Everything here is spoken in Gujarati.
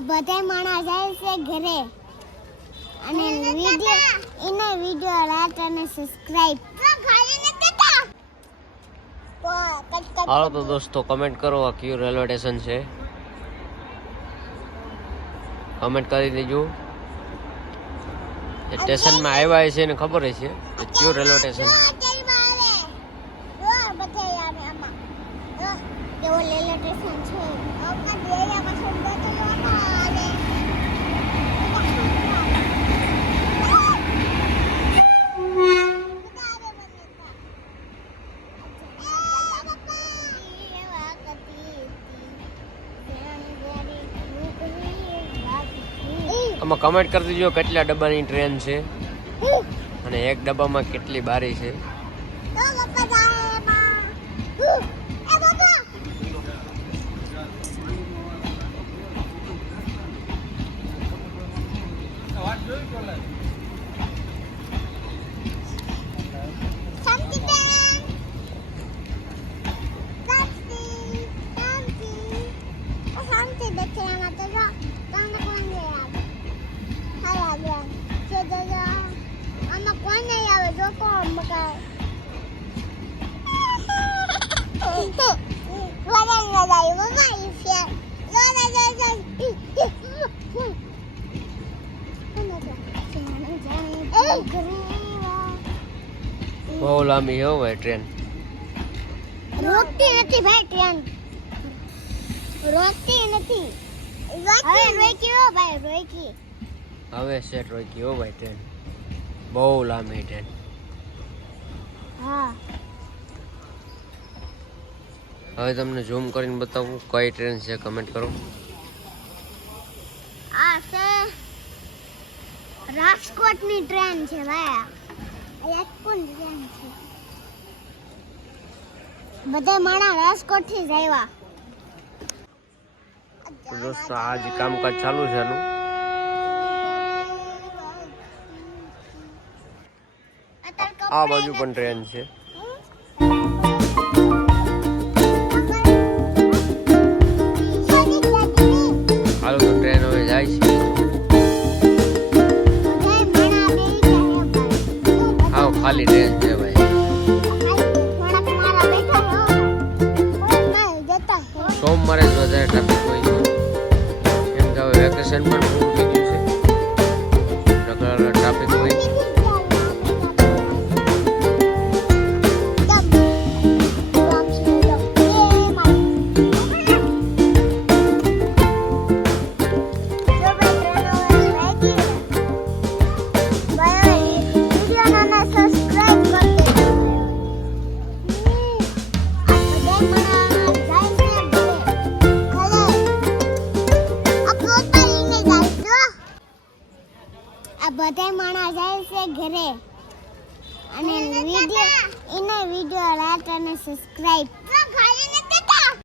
આ બધા માણસ જાય છે ઘરે. અને વિડિયો એને વિડિયો રાત અને સબસ્ક્રાઇબ હાલો તો દોસ્તો કમેન્ટ કરો આ કયું રેલવે સ્ટેશન છે. કમેન્ટ કરી દેજો. એ સ્ટેશનમાં આવ્યા છે ને ખબર છે કે કયું રેલવે સ્ટેશન આમાં કમેન્ટ કરી દેજો કેટલા ડબ્બાની ટ્રેન છે. અને એક ડબ્બામાં કેટલી બારી છે. બહુ લાંબી હો ભાઈ ટ્રેન. રોકતી નથી ભાઈ ટ્રેન. રોકતી નથી. હવે. રોકી હો ભાઈ રોકી. હવે સેટ રોકી હો ભાઈ ટ્રેન. બહુ લાંબી ટ્રેન. હા. હવે તમને ઝૂમ કરીને બતાવું કઈ ટ્રેન છે કમેન્ટ કરો. આ છે રાજકોટની ટ્રેન છે ભાઈ. રાજકોટ ટ્રેન છે બધા માણા રાજકોટથી જ આવ્યા. દોસ્તો આ જે કામકાજ ચાલુ છે એનું. આ બાજુ પણ ટ્રેન છે. ખાલી ટ્રેન છે ભાઈ સોમવારે જ વધારે ટ્રાફિક હોય છે. કેમ કે હવે વેકેશન પણ પૂરું થઈ ગયું બધા માણસ આવશે છે ઘરે. અને વીડિયો એને વીડિયો રાત અને સબસ્ક્રાઇબ